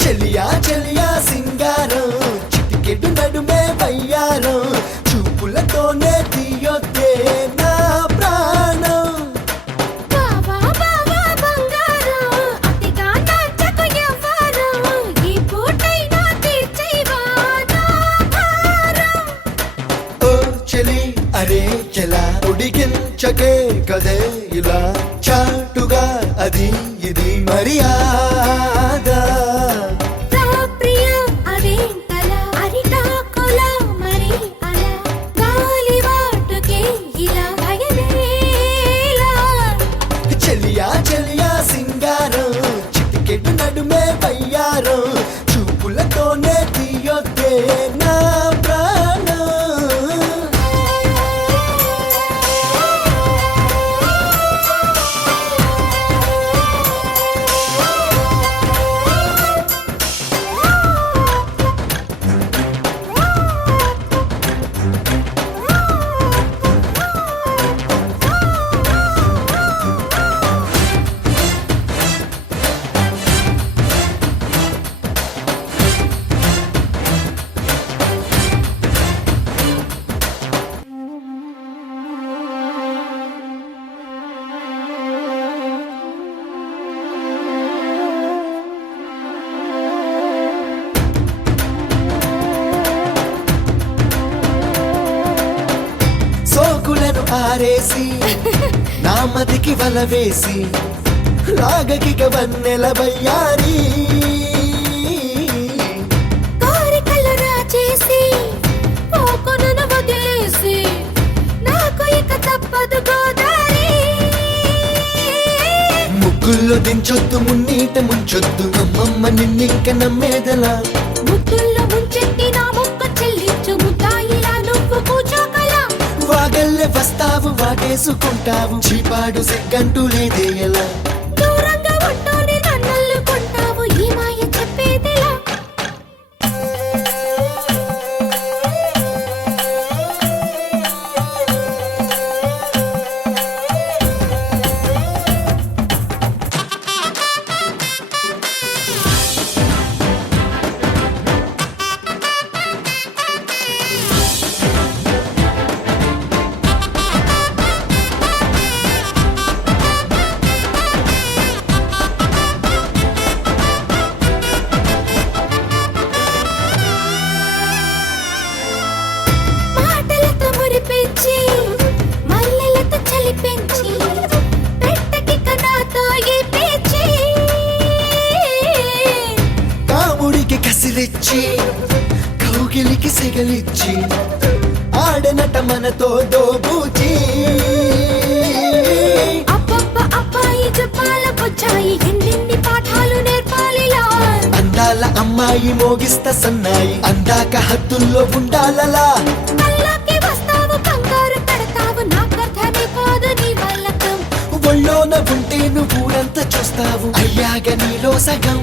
చెలియా చెలియా సింగారం చిటికెడు నడుమే వయ్యారం చూపులతోనే తీయొద్దే నా ప్రాణం బావా బావా బంగారం అతిగా నాచకు ఎవ్వరం ఈ పూటైనా తీర్చేవా నా భారం ఓ చెలి అరే చెలా ఉడికించకే కదే ఇలా చాటుగా అది ఇది మర్యాద ప్రియ అదేంటలా అరిటాకులా మరి అలా గాలివాటుకే ఇలా భయమేలా చెలియా చెలియా సింగారం చిటికెడు నడుమే వయ్యారం చూపులతోనే తీయొద్దే నా ప్రాణం సోకులను ఆరేసి నా మదికి వల వేసి రాగకిక వన్నెల బయ్యారి కోరికలు రాచేసి పోకును వదిలేసి నాకు ఇక తప్పదు గోదారి ముగ్గుల్లో దించొద్దు మున్నీట ముంచొద్దు అమ్మమ్మ నిన్నింక నమ్మేదలా ముద్దుల్లో ముంచెత్తి నా మొక్క చెల్లించు ముద్దాయిలా నువ్వు కూచోకలా వాగల్లే వస్తావు వాటేసుకుంటావు చీపాడు సిగ్గంటూ లేదే ఎలా దూరంగా ఉంటూనే నన్నల్లుకుంటావు ఈ మాయ చెప్పేదిలా మాటలతో మురిపించి మల్లెలతో చలిపించి పెట్టకిక నాతో ఈ పేచి కాముడికి కసిరిచ్చి కౌగిలికి సెగలిచ్చి ఆడనట మనతో దోబూచి అబ్బబ్బ అబ్బాయి జపాల బొచ్చాయి ఎన్నెన్ని పాఠాలు నేర్పాలిలా అందాల అమ్మాయి మోగిస్తా సన్నాయి అందాక హద్దుల్లో ఉండాలలా కల్లోకి వస్తావు కంగారు పెడతావు నాకర్థమే కాదు నీ వల్లకం ఒళ్ళోన ఉంటే నువ్వు ఊరంతా చూస్తావు అయ్యాక నీలో సగం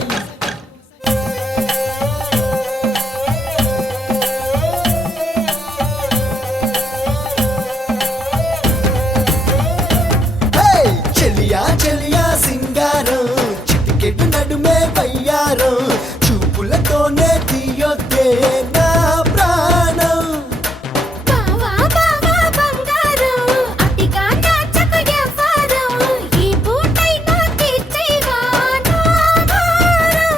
హే! చెలియా చెలియా సింగారం చిటికెడు నడుమే వయ్యారం చూపులతోనే తీయొద్దే నా ప్రాణం బావా బావా బంగారం అతిగా నాచకు ఎవ్వరం ఈ పూటైనా తీర్చేవా నా భారం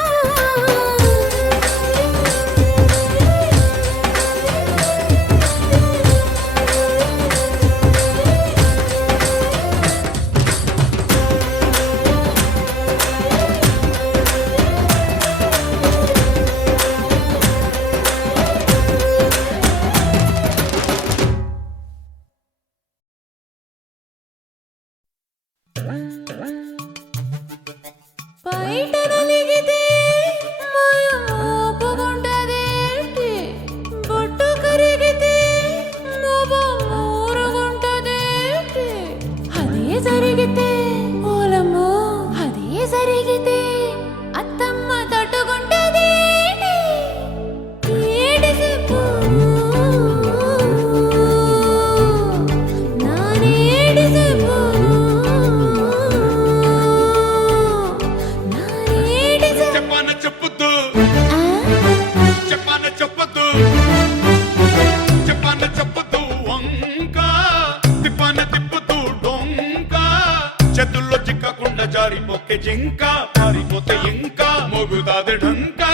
కాదు ఢంకా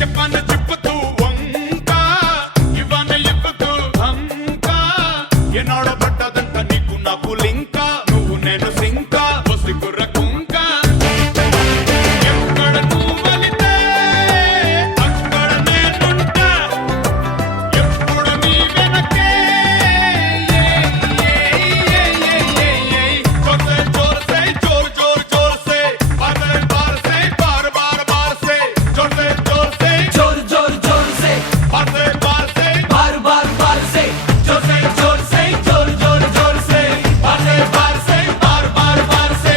చెప్పన్న చెప్పుతూ వంక ఇవన్న ఎప్పుతూ హంకా ఎన్నాడో పట్టదంట నీకు నాకు లింక నువ్వు నేను సింక వసి కుర్ర కుంక ఎక్కడ నువ్వు వెళితే అక్కడ నేనుంటా ఎప్పుడు నీ వెనకే जोर से जोर जोर जोर से बार बार से बार बार बार से जोर से जोर से जोर जोर जोर से बार से बार बार बार से जोर से जोर से जोर जोर जोर से बार से बार बार बार से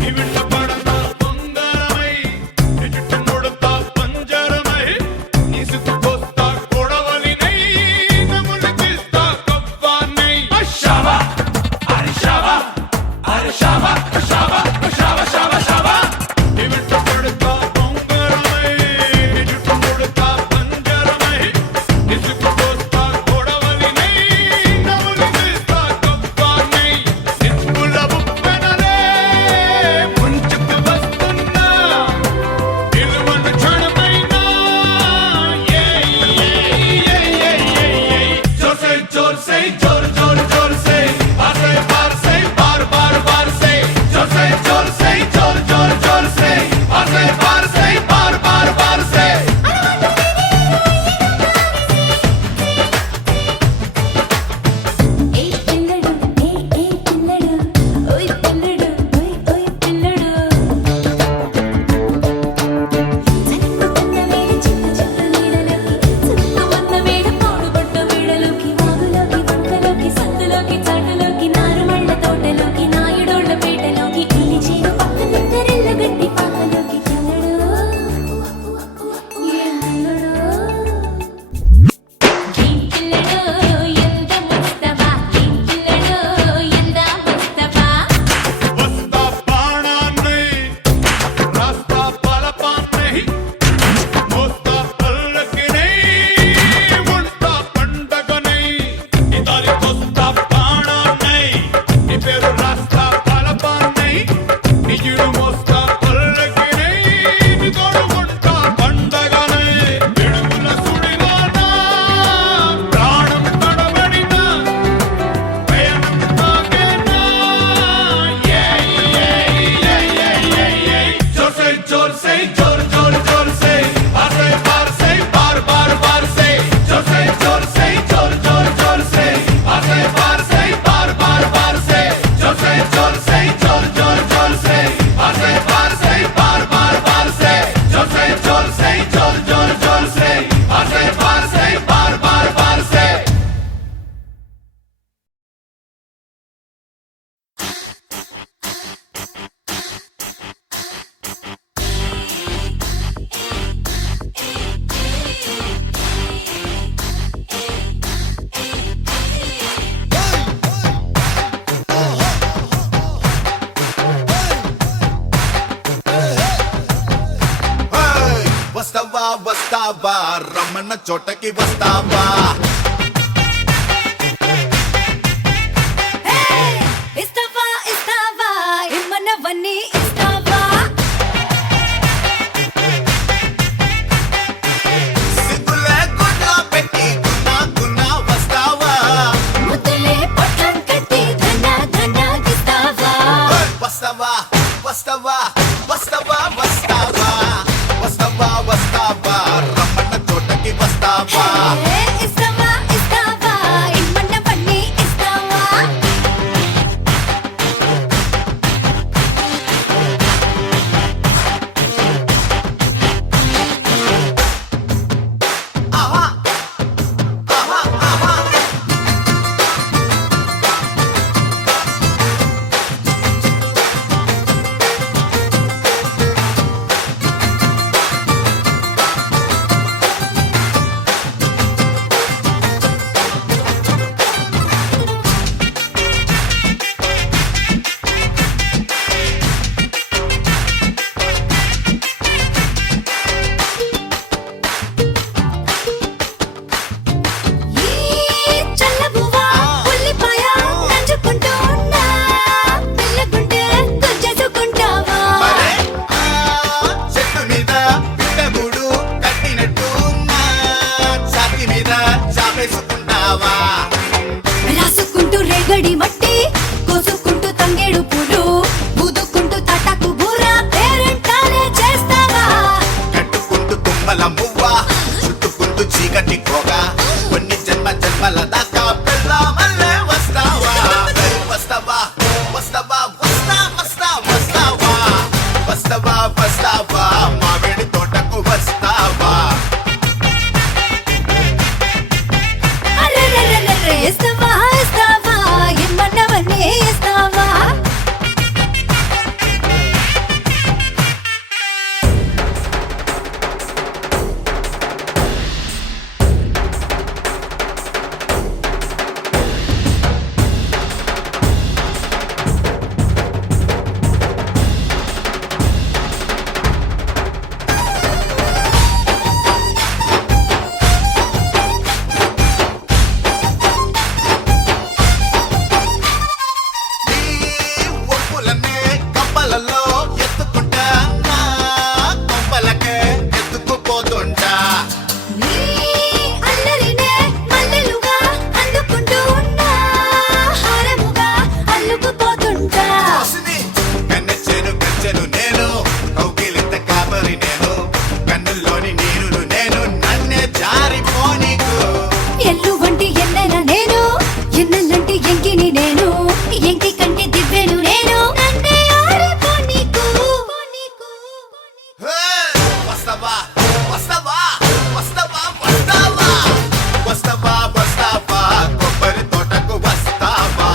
నీ వెంట పడతా బంగారమై నీ చుట్టూ ముడతా పంజరమై నీ సుఖకొస్తా కొడవలినై నములు తీస్తా కవ్వానై शाबा अरे शाबा अरे शाबा शाबा शाबा शाबा शाबा నీ వెంట పడతా బంగారమై నీ చుట్టూ ముడతా పంజరమై నీ సుఖకొస్తా కొడవలినై నములు తీస్తా కవ్వానై సిక్కుల బుక్కనలే ముంచుకు వస్తున్నా నిలువను క్షణమైనా जोर से जोर जोर जोर से बार से बार बार बार से जोर से जोर से जोर जोर जोर से बार से बार बार बार से ఏ పిల్లడు ఏ పిల్లడు ఓయ్ పిల్లడు ఓయ్ పిల్లడు చనిపోతున్న వేడి చిన్న చిన్న నీడలోకి చుట్టుకున్న వేడి పాడుపడ్డ వేడలోకి వాగులోకి వంకలోకి సందులోకి చాటులోకి నారుమళ్ళ తోటలోకి నాయుడోళ్ళ పేటలోకి పిలిచేరు పక్కన తెరెల్ల గడ్డి పాకలోకి పిల్లడు ఏ పిల్లడు కిల్లడో ఎంత ముస్తఫా కిల్లడో ఎంత ముస్తఫా వస్తా బాణాన్ని రాస్తా బలపాన్ని మోస్తా పల్లకిని ఉంటా పండగని ఇదాలి వస్తా బాణాన్ని నీ పేరు రాస్తా బలపాన్ని నిజుడు మోస్తా పల్లకిని నీ తోడు ఉంటా పండగని పిడుగుల సుడివానా ప్రాణం తడబడినా ప్రయాణం సాగేనా जोर से जोर जोर जोर से बार से बार बार बार से जोर से जोर से जोर जोर जोर से बार से बार बार बार से जोर से जोर से जोर जोर जोर से बार से बार बार बार से जोर से जोर से जोर जोर जोर से बार से बार बार बार से వస్తావా వస్తావా రమ్మన్న చోటకి వస్తావా ఇస్తావా ఇస్తావా ఇమ్మన్నవన్నీ ఇస్తావా సిగ్గులే గుడ్లా పెట్టి గున్నా గున్నా వస్తావా ముద్దులే పొట్టం కట్టి ధన ధన ఇస్తావా వస్తావా వస్తావా వస్తావా వస్తావా వస్తావా వస్తావా రమ్మన్న చోటకి వస్తావా ఇస్తావా చాపేసుకున్నావా రాసుకుంటూ రేగడి మట్టి కోసుకుంటూ తంగేడు పూలు ఊదుకుంటూ తటకు బూర పేరెంటాలే చేస్తావా కట్టుకుంటూ తుమ్మల మువ్వ చుట్టుకుంటూ చీకటి పోగా కొన్ని జన్మల దాకా పెళ్ళామల్లే వస్తావా వస్తావా వస్తావా వస్తా వస్తా వస్తావా వస్తావా వస్తావా మామిడి తోటకు వస్తావా అరెరెరెరెరె, ఇస్తావా ఇస్తావా ఏమన్నవన్నీ ఇస్తావా ఈ ఒప్పులనే కప్పలలో ఎత్తుకుంటా నా కొంపలకే ఎత్తుకుపోతుంటా నీ అల్లరినే మల్లెలుగా అందుకుంటూ ఉన్నా హారముగా అల్లుకుపోతుంటా వాసిని కన్నెచ్చెను నేను కౌగిలింత కాపరి నేను కన్నుల్లోని నీరును నేను నన్నే జారిపోనీకు ఎల్లు వంటి ఎన్నెల నేను ఎన్నెల్లంటి ఎంకిని నేను ఎంకి కంటి దివ్వెను నేను నన్నే ఆరిపో నీకు హే! వస్తావా వస్తావా వస్తావా వస్తావా వస్తావా వస్తావా కొబ్బరి తోటకు వస్తావా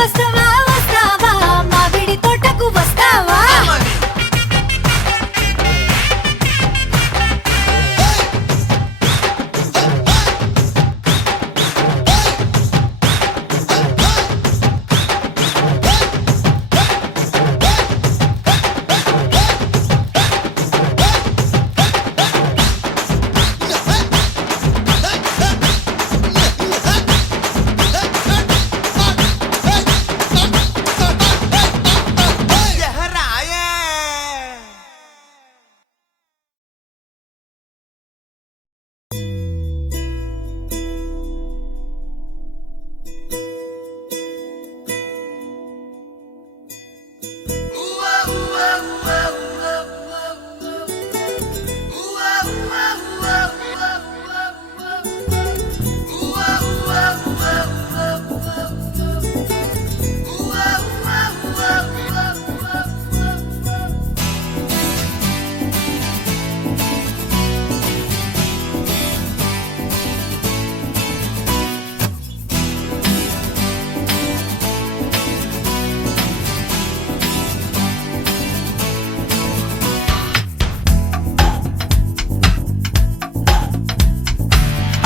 వస్తావా వస్తావా మామిడి తోటకు వస్తావా మని. ఎహరాయే.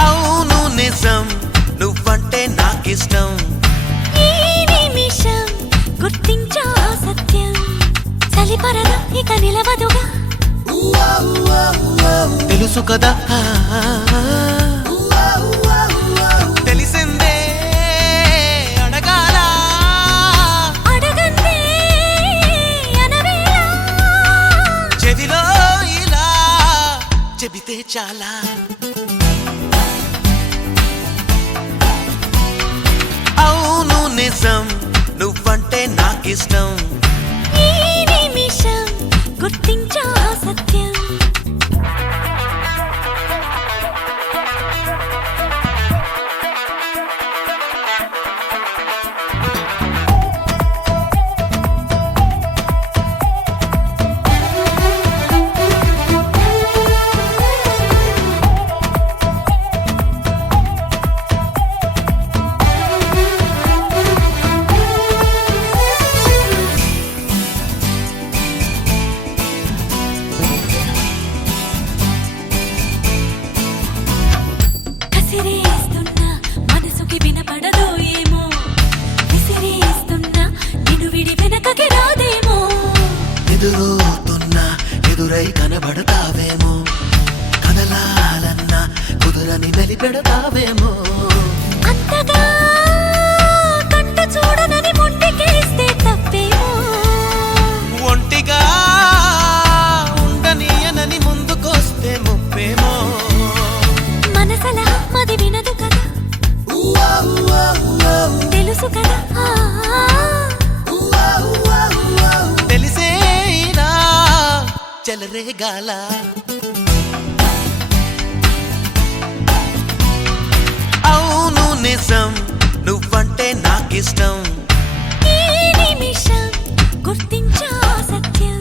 అవును నిజం నువ్వంటే నాకిష్టం ఈ నిమిషం గుర్తించా సత్యం చలిపరద ఇక నిలవదుగా తెలుసు కదా తెలిసిందే అడగాల అడగందే అనవేళ చెవిలో ఇలా చెబితే చాలా అవును నిజం నువ్వంటే నాకిష్టం ఈ నిమిషం గుర్తించా సత్యం కసిరేస్తున్నా మనసుకి వినపడదో ఏమో విసిరేస్తున్నా నిన్ను విడి వెనకకి రాదేమో ఎదురవుతున్నా ఎదురై కనబడతావేమో కదలాలన్నా కుదురని వెలిపెడతావేమో అంతగా కంట చూడనని మొండికేస్తే తప్పేమో ఒంటిగా ఉండనీయనని ముందు జరగాల అవును నిజం నువ్వంటే నాకిష్టం ఈ నిమిషం గుర్తించా సత్యం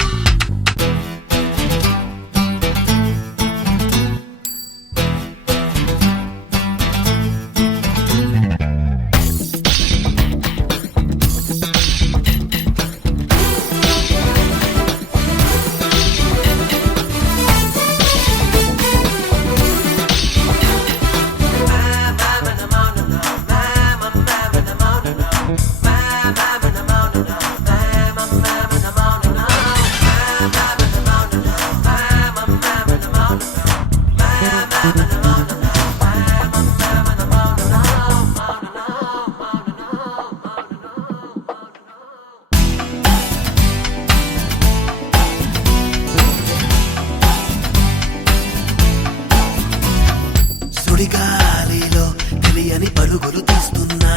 సుడిగాలిలో తెలియని పరుగులు తీస్తున్నా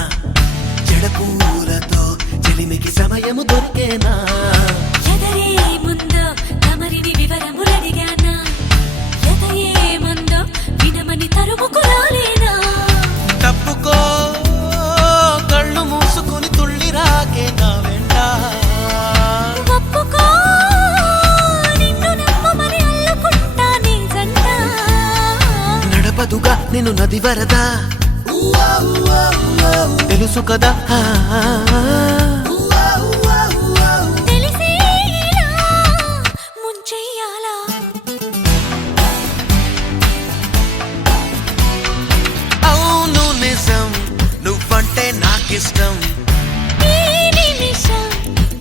జడపూలతో చెలిమికి సమయము దొరికేనా ఎదరే ముందో తమరిని వివరములడిగానా ఎదయే ముందో వినమని తరుముకురాలేనా తప్పుకో కళ్ళు మూసుకుని తుళ్ళి రాకే నా వెంట ఒప్పుకో నిన్ను నమ్మమని అల్లుకుంటా నీ జంట నడపదుగా నేను నది వరదా తెలుసు కదా తెలిసేలా ముంచెయ్యాలా అవును నిజం నువ్వంటే నాకిష్టం ఈ నిమిషం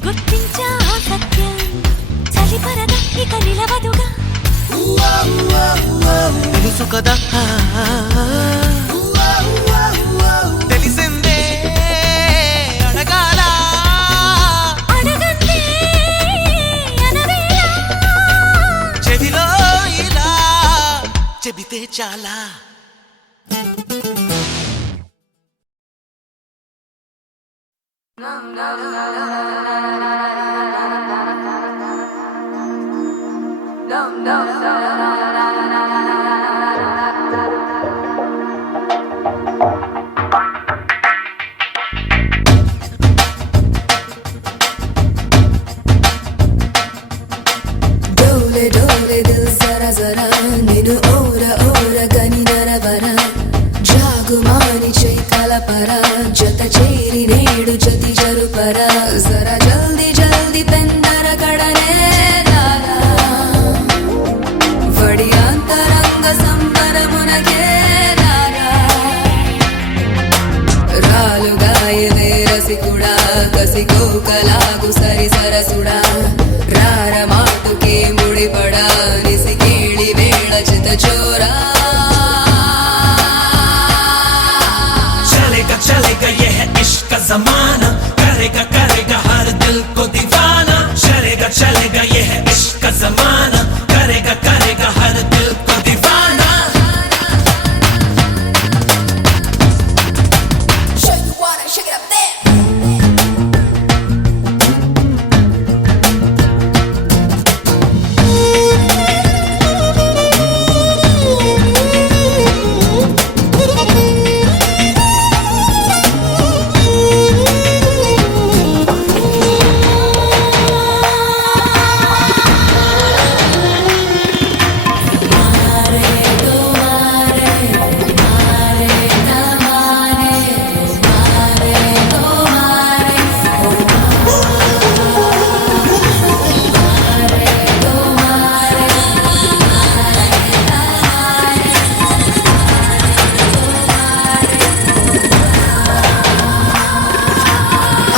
గుర్తించా సత్యం చలిపరద ఇక నిలవదుగా తెలుసు కదా తెలిసిందే అడగాల అడగందే అనవేళ చెవిలో ఇలా చెబితే చాలా డోలే డోలే దిల్ జరా జరా నిన్ను ఓర ఓర గని నరవర జాగుమాని చై కలపర జత చేరి నేడు జతి జరుపర జరా జల్ది జల్ది పెన్నర కడనే రారా వడి అంతరంగ సంబరమునకే రారా రాలుగాయవే రసికుడా కసికోకలాగు సరి సరసుడా రార మాటుకే ముడిపడా నిసికేళి వేళ చిత చోరా चलेगा चलेगा ये है इश्क का जमाना करेगा करेगा हर दिल को दीवाना चलेगा चलेगा ये है इश्क का जमाना करेगा करेगा हर दिल को दीवाना Shake the water, shake it up there.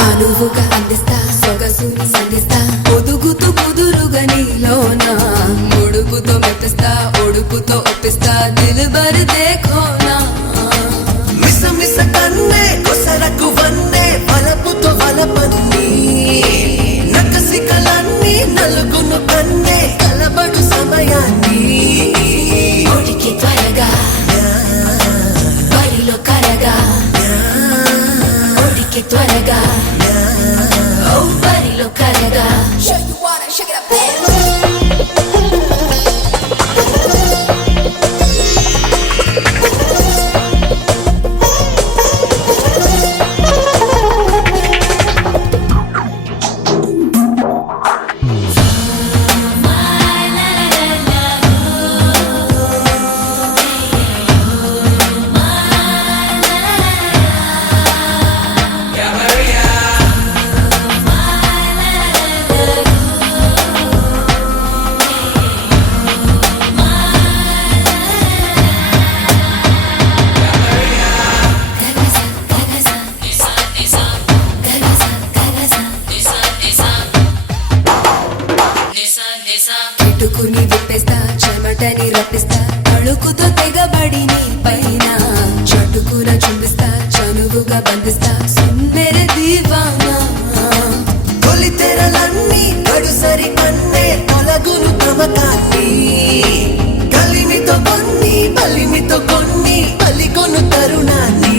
అనువుగా అందిస్తా సొగసుని సంధిస్తా ఒదుగుతూ కుదురుగా నీలోనా ముడుపుతో మెప్పిస్తా ఒడుపుతో ఒప్పిస్తా దిల్బర్ దేఖోనా మిస మిస కన్నే కొసరకు వన్నే వలపుతో వలపన్ని నకసి కలన్ని నలుగును కన్నే కలబడు సమయాన్ని ఒడికి త్వరగా బరిలో కరగా ఒడికి త్వరగా ఓ బరిలో కరగా Shake the water, shake it up there. వెంటని రప్పిస్తా అణుకుతో తెగబడి నీ పైన చటుకున చుంబిస్తా చనువుగా బంధిస్తా సుందర దీవానా తొలి తెరలన్నీ గడుసరి కన్నే తొలగును తమకాన్ని కలిమితో కొన్ని బలిమితో కొన్ని పలికొను తరుణాన్ని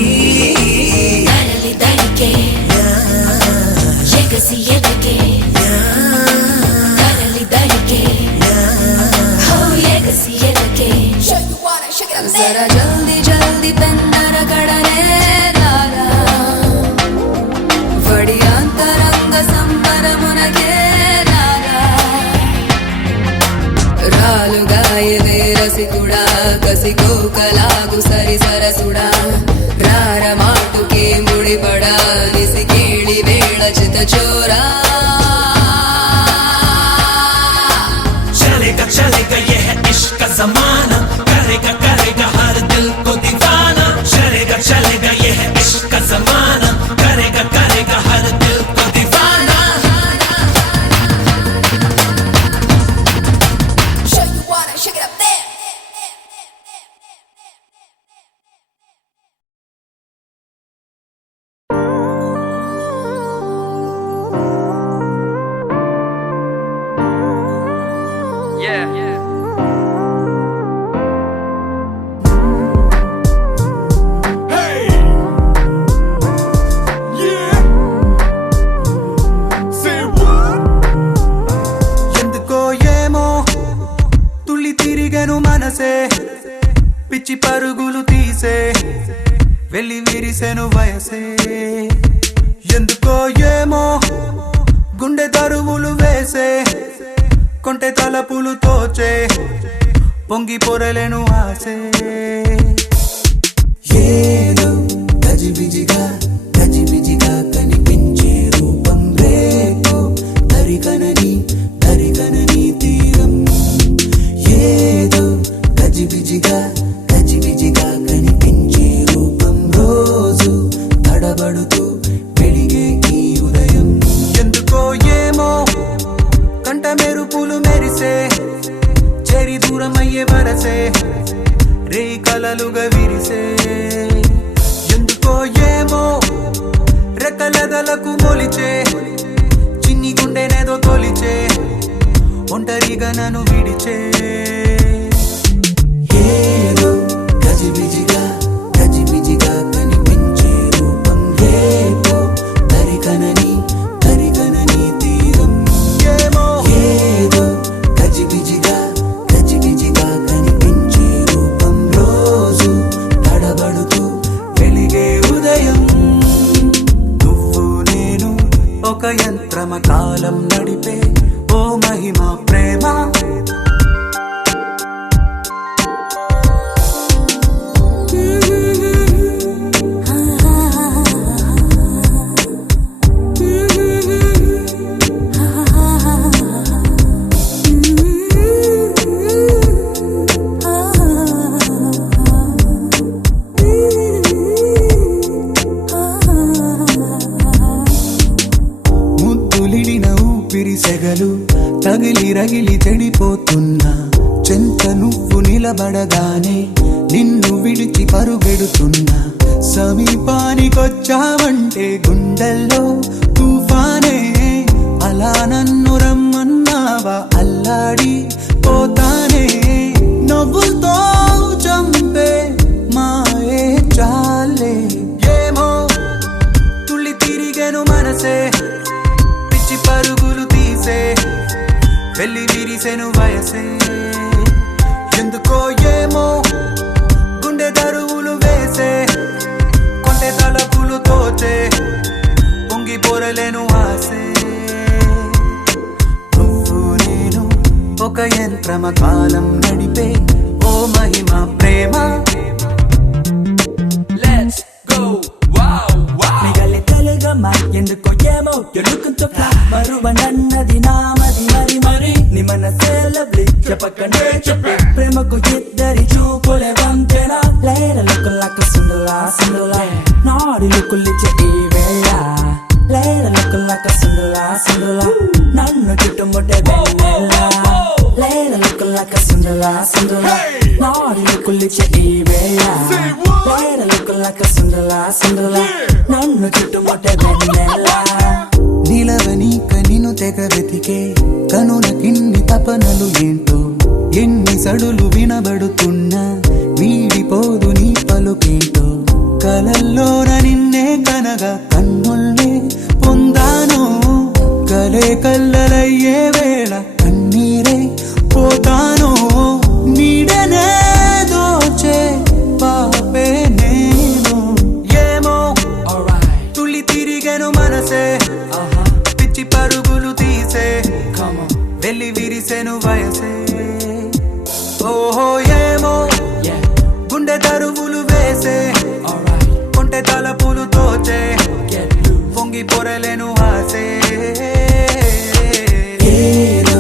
తరలి దడికే ఎగసి ఎదకే తరలి దడికే హో ఎగసి ఎదకే జరా జల్దీ జల్దీ పెన్నర కడనే లారా వడి అంతరంగ సంబరమునకే లారా రాలుగాయవే రసికుడా కసికోకలాగు సరి సరసుడా రార మాటుకే ముడిపడా నిసి కీళి వేళ చిత చోరా चलेगा चलेगा ये है इश्क का जमाना करेगा करेगा हर दिल को दीवाना चलेगा चलेगा ये है इश्क का जमाना करेगा करेगा हर दिल को दीवाना Hey! Yeah! Say what? ఎందుకో ఏమో తుళ్ళి తిరిగెను మనసే పిచ్చి పరుగులు తీసే వెళ్ళి విరిసెను వయసే ఎందుకో ఏమో గుండె తరువులు వేసే కొంటె తలపులు తోచే పొంగి పొరలేను ఆసే ఏదో గజిబిజిగా గజిబిజిగా కనిపించే రూపం రేపు తరిగనని తరిగనని తీరం ఏదో గజిబిజిగా గజిబిజిగా కనిపించే రూపం రోజు తడబడుతూ వెలిగే ఈ ఉదయం ఎందుకో ఏమో కంట మెరుపులు మెరిసే చెరి దూరమయ్యే వరసే రే కలలుగా విరిసే ఎందుకో ఏమో రెక్కలెదలకు మొలిచే చిన్ని గుండెనేదో తొలిచే ఒంటరిగా నన్ను విడిచే ఏదో గజిబిజిగా గజిబిజిగా కనిపించే రూపం రేపు తరిగనని తరిగనని తీరం ఏమో ఏదో గజిబిజిగా గజిబిజిగా కనిపించే రూపం రోజు తడబడుతూ వెలిగే ఉదయం నువ్వు నేను ఒక యంత్రమ కాలం నడిపే ఓ మహిమ ప్రేమ ముద్దులిడిన ఊపిరి సెగలు తగిలి రగిలి చెడిపోతున్నా చెంత నువ్వు నిలబడగానే నిన్ను విడిచి పరుగెడుతున్నా సమీపానికొచ్చావంటే గుండెల్లో తుఫానే అలా నన్ను రమ్మన్నావా అల్లాడి పోతానే నవ్వుతో చంపే మాయే చాలే ఏమో తుళ్ళి తిరిగెను మనసే పిచ్చి పరుగులు తీసే వెళ్ళి విరిసెను వయసే ఎందుకో ఏమో గుండె దరువులు వేసే కొంటె తలపులు తోచే పొంగి పొరలేను ఆసే నువ్వు నేను ఒక యంత్రమ కాలం నడిపే ఓ మహిమ ప్రేమ Let's go wow wow మిగలి తెలుగమ్మ ఎందుకో ఏమో ఎలుకుంటూ మరువ నన్నది నామది మరి మరి నీ మనసే లవ్లీ చెప్పకనే చెప్పే ప్రేమకు ఇద్దరి చూపులే వంతెన లేర లుక్కులకు సుందలా సుందలా నాడి లుక్కులిచ్చే ఈ వేళ లేర లుక్కులకు సుందలా సుందలా నన్ను చుట్టుముట్టే వేళ లేర లుక్కులకు సుందలా సుందలా నాడి కులిచే ఈ వేళ like a Cinderella, Cinderella. నన్ను చుట్టుముట్టే వెన్నెల నిలవనీక నిన్ను తెగ వెతికే కనుల కిన్ని తపనలు ఏంటో ఎన్ని సడులు వినబడుతున్నా వీడిపోదు నీ పలుకేంటో కలల్లోన నిన్నే కనగా కన్నుల్నే పొందాను కలే కల్లలయ్యే వేళ కన్నీరే పోతాను నీడనే దోచే పాపే నేను ఏమో తుళ్ళి తిరిగెను మనసే పిచ్చి పరుగులు తీసే వెళ్ళి విరిసెను వయసే ఓహో ఏమో గుండె తరువులు వేసే కొంటె తలపులు తోచే పొంగి పొరలేను ఆసే ఏదో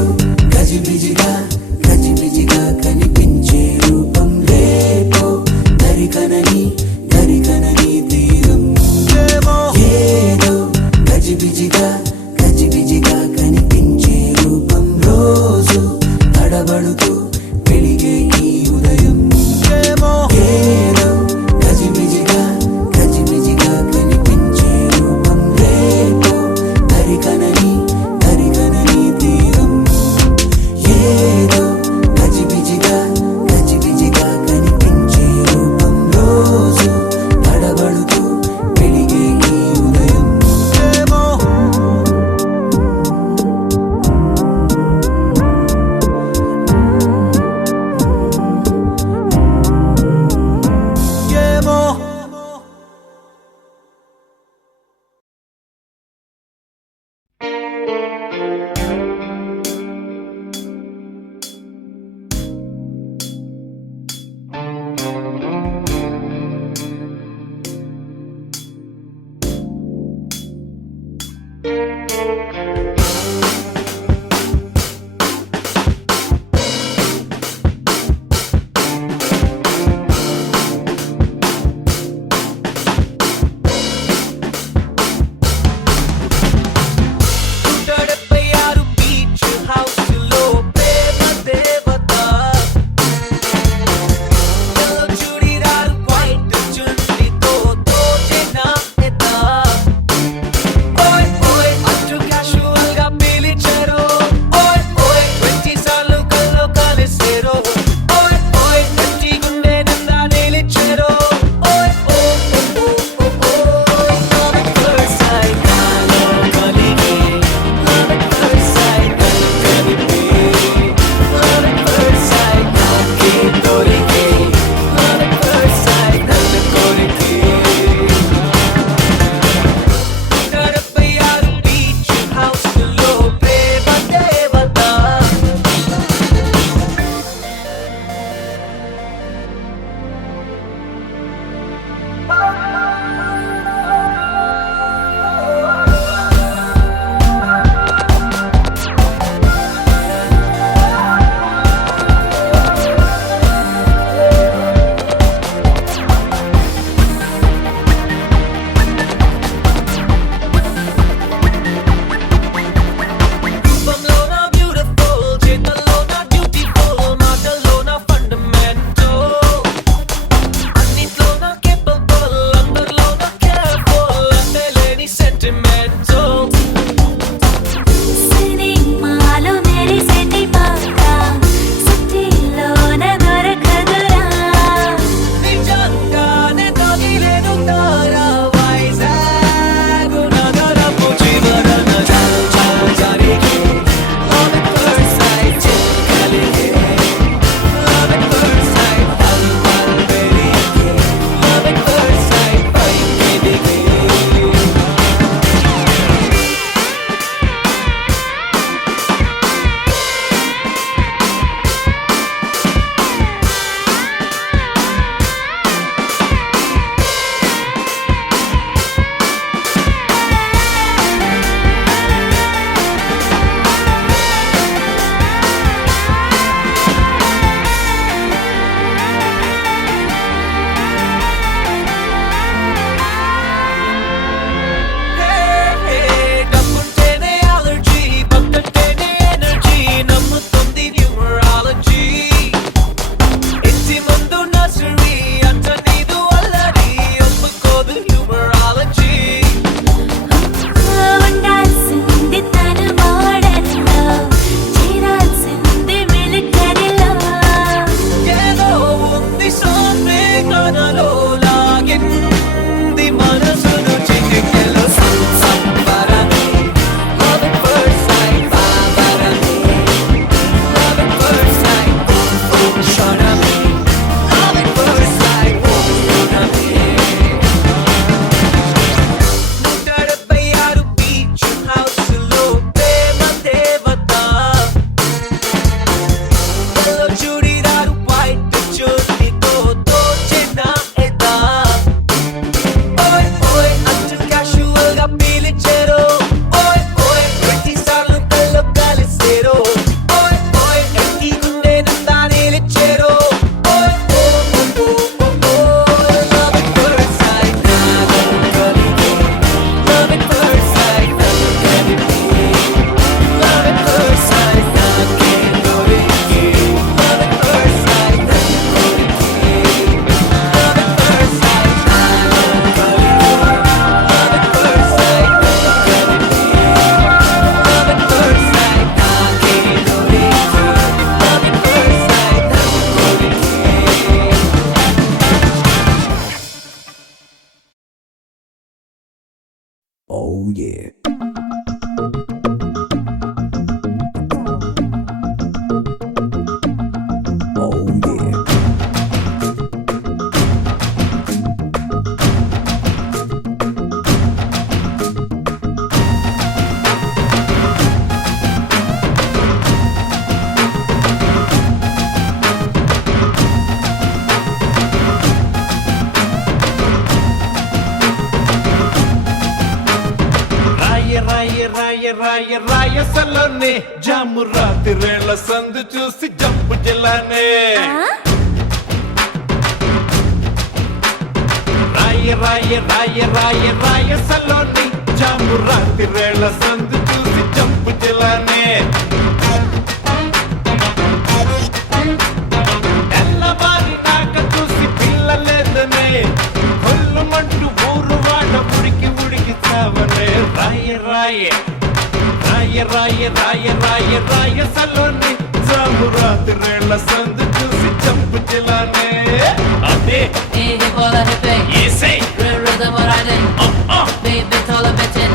Oh yeah. Oh yeah. రాయసలోనే జాము రాత్రిరేళ్ల సందు చూసి జంపు జిల్లానే రాయసలోనే జాము రాత్రిరేళ్ల సందు చూసి జంపు జిల్లానే తెల్లవారి నాక చూసి పిల్లలేదనే కొల్లుమంటూ ఊరు వాడ ఉడికి ఉడికి చావనే రాయసలోని జాము రాత్రిరేళ్ల సందు చూసి చంపు జిల్లానే అదే ఏసై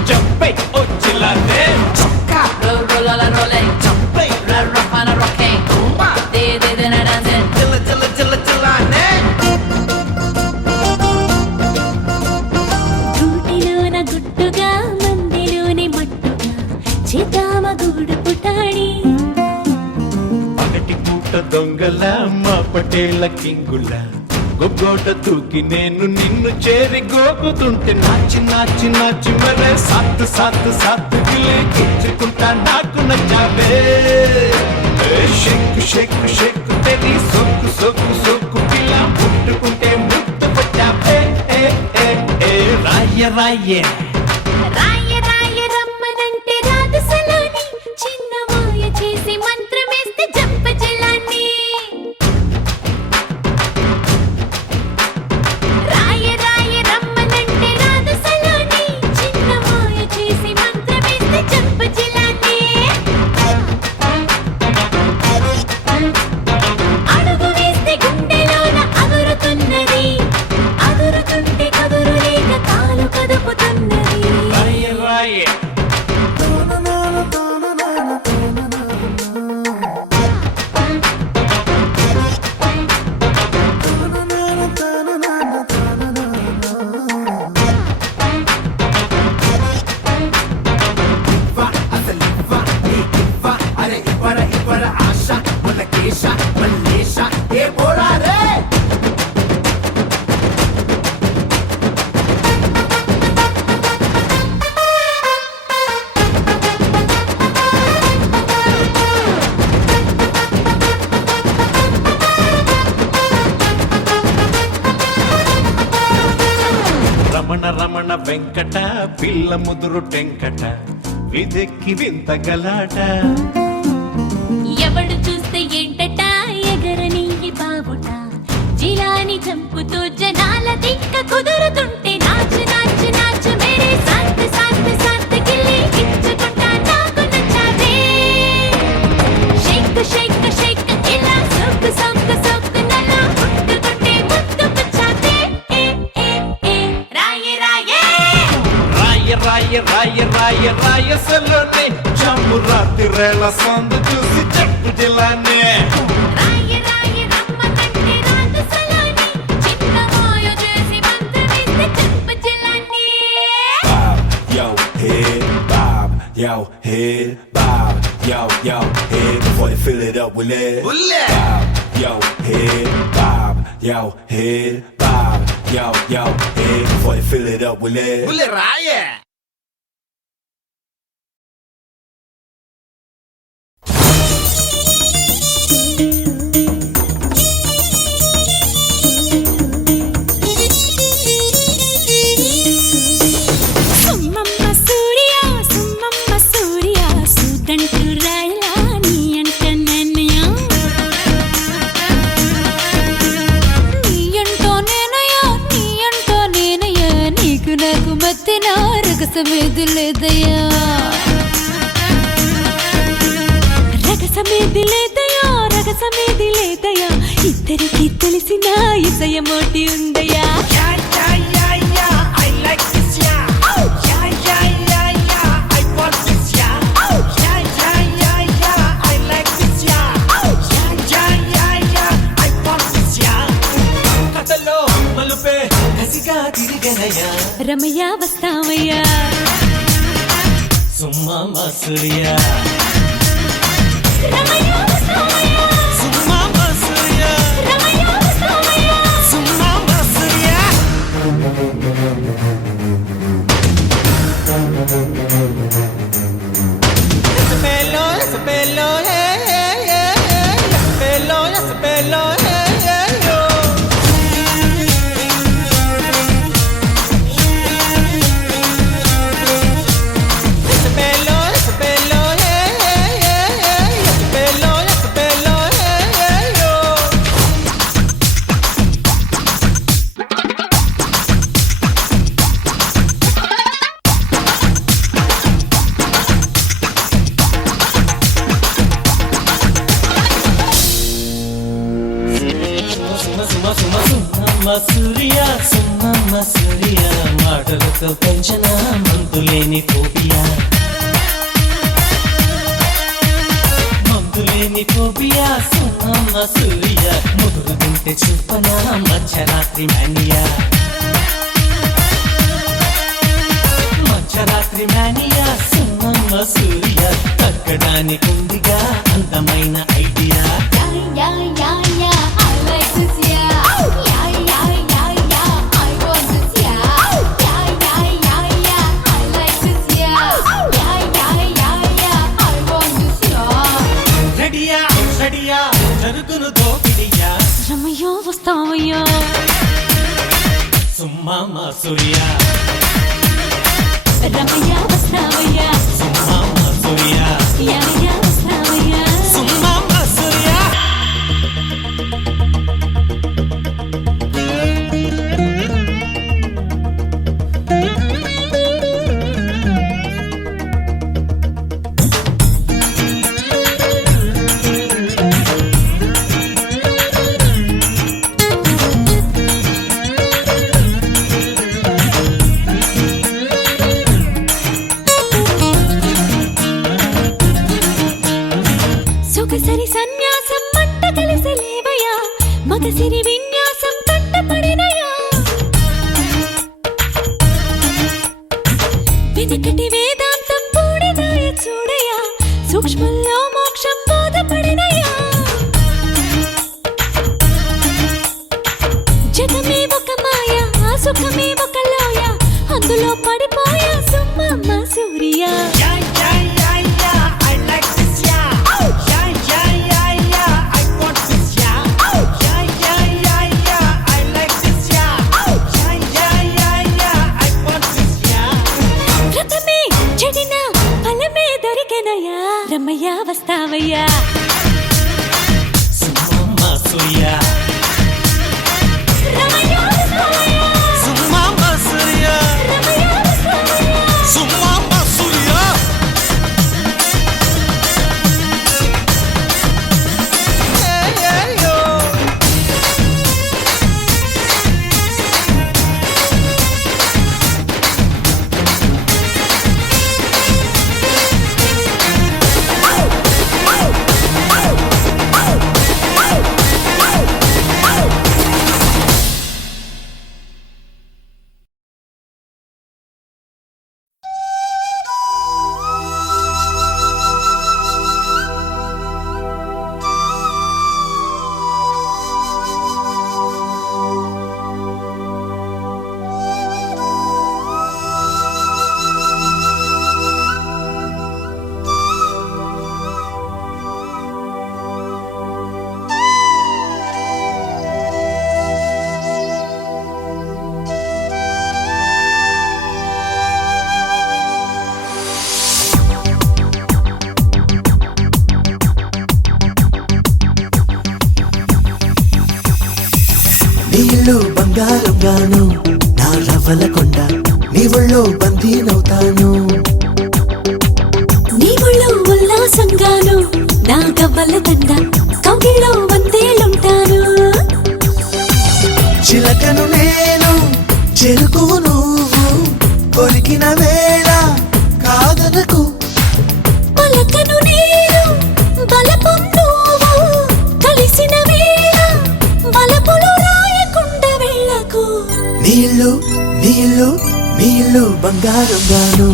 చంపై ఓ జిల్లానే చంపై జిల్లానే గూటిలోన గుట్టుగా మందిలోని మట్టుగా చేద్దామ గూడు పుటాడి పగటి పూట దొంగల మా పటేల కింగుల గొగ్గోట తూకి నేను నిన్ను చేరి గోకుతుంటే నాచి మరే సాత్తు గిలే గిచ్చుకుంటా నాకు నచ్చావే షెక్కు తెరి సొక్కు పిల్ల ముట్టుకుంటే ముట్టు పట్టావే రాయ రమ్మనంటే రాధసలోని చిన్న మాయ చేసి మంత్రమేస్తే జంప జలాన్ని రాయ రమ్మనంటే రాధసలోని చిన్న మాయ చేసి మంత్రమేస్తే జంప జలాన్ని అడుగు వేస్తే గుండెలోన అగురుతున్నది అగురుతుంటే కదురు లేక కాలు కదుపుతున్నది రాయ రమణ వెంకట పిల్ల ముదురు టెంకట విదెక్కి వింత గలాట ఎవడు చూస్తే ఏంటట ఎగరని బాబుట జిలాని చంపుతూ జనాల దిక్క కుదురుతుంటే నాచు మేరే సాత్ గిల్లి ఇచ్చుకుంటా నాకు నచ్చావే షేక్ ఇలా సొక్కు నలా ముట్టుకుంటే ముద్దు పచ్చావే రాయసలోనే జాము రాత్రిరేళ్ల సందు చూసి చంపు జిల్లానే రాయ రమ్మనంటే రాధసలోని చిన్న మాయ చేసి మంత్రమేస్తే జంప జలాన్ని Yo, head, bob, yo, head, bob, yo, head, before they fill it up with lead. Bob, yo, head, bob, yo, head, bob, yo, head, before they fill it up with lead. సుమ్మమ్మ సూర్య సుదంటు రాయలా నీ అంట నన్నయ్య నీ అంటో నేనయ్య నీకు నాకు మధ్యన రగసమేది లేదయ్యా రగసమేది లేదయ్యా ఇద్దరికి తెలిసిన ఇసయమోటి ఉందయ్యా వెలిగనయ్యా రమయ్య వస్తావయ్యా సుమ్మమ్మ సూర్య రమయ్య వస్తావయ్యా సుమ్మమ్మ సూర్య రమయ్య వస్తావయ్యా సుమ్మమ్మ సూర్య సూర్య సుమ్మమ్మ సూర్య మాటలతో పెంచిన మందులేని ఫోబియా మందులేని ఫోబియా సుమ్మమ్మ సూర్య ముదురు తింటే చూపన మధ్యరాత్రి మేనియా మధ్యరాత్రి మేనియా సుమ్మమ్మ సూర్య తగ్గడానికి ఉందిగా అందమైన ఐడియా జరుగును దోపిడియా రమయ్య వస్తావయ్యా సుమ్మమ్మ సూర్య రమయ్య వస్తావయ్యా సుమ్మమ్మ సూర్య యావయ్య వస్తావయ్యా సుమ్మమ్మ సూర్య సొగసరి సన్యాసం మంట కలిసి లేవయ్యా మగసిరి విన్యాసం కట్టపడినయా వెనకటి వేదాంతం పూడిదాయ చూడయా సూక్ష్మంలో మోక్షం బోధపడినయా జగమే ఒక మాయ ఆ సుఖమే ఒక లోయ అందులో పడిపోయా సుమ్మమ్మ సూర్య రమయ్య వస్తావయ్యా సుమ్మమ్మ సూర్య రమయ్య వస్తావయ్యా సుమ్మమ్మ సూర్య రమయ్య వస్తావయ్యా సుమ్మమ్మ సూర్య నీళ్ళు బంగారంగాను నా రవ్వల కొండ నీ ఒళ్ళో బందీనవుతాను నీ ఒళ్ళో ఉల్లాసంగాను నా గవ్వల దండ కౌగిల్లో వందేలుంటాను చిలకను నేను చెరుకువు నువ్వు కొరికిన వేళ కాదనకు పలకను నేను బలపు నువ్వు కలిసిన వేళ బలపులు రాయకుండా వెళ్ళకు నీళ్ళు నీ ఇల్లు బంగారం గాను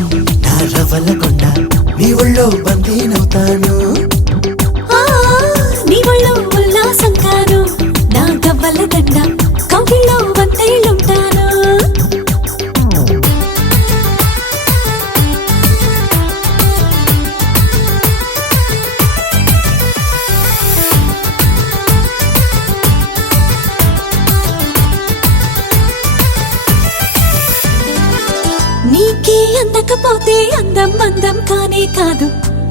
నా రవ్వల కొండ నీ ఒళ్ళో బందీనవుతాను ఆ, నీ ఒళ్ళో ఉల్లాసం కాను నా గవ్వల దండ కౌగిల్లో వందేళ్ళుంటాను నీకే అందకపోతే అందం అందం కానే కాదు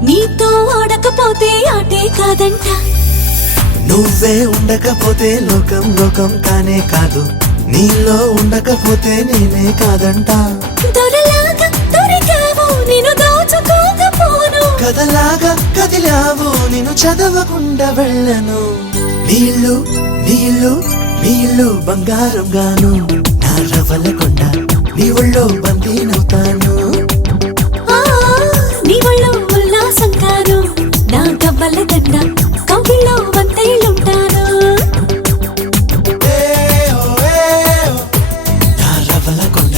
నీతో ఆడకపోతే ఆటే కాదంట నువ్వే ఉండకపోతే లోకం లోకం కానే కాదు నీలో ఉండకపోతే నేనే కాదంట దొరలాగా దొరికావు నిన్ను దోచుకోకపోను కథలాగా కదిలావు నిన్ను చదవకుండా వెళ్ళను నీళ్ళు బంగారం గాను నా రవ్వల కొండ నీ ఒళ్ళో బందీనవుతాను ఆ, నీ ఒళ్ళో ఉల్లాసం కాను నా గవ్వల దండ కౌగిల్లో వందేళ్ళుంటాను నా రవ్వల కొండ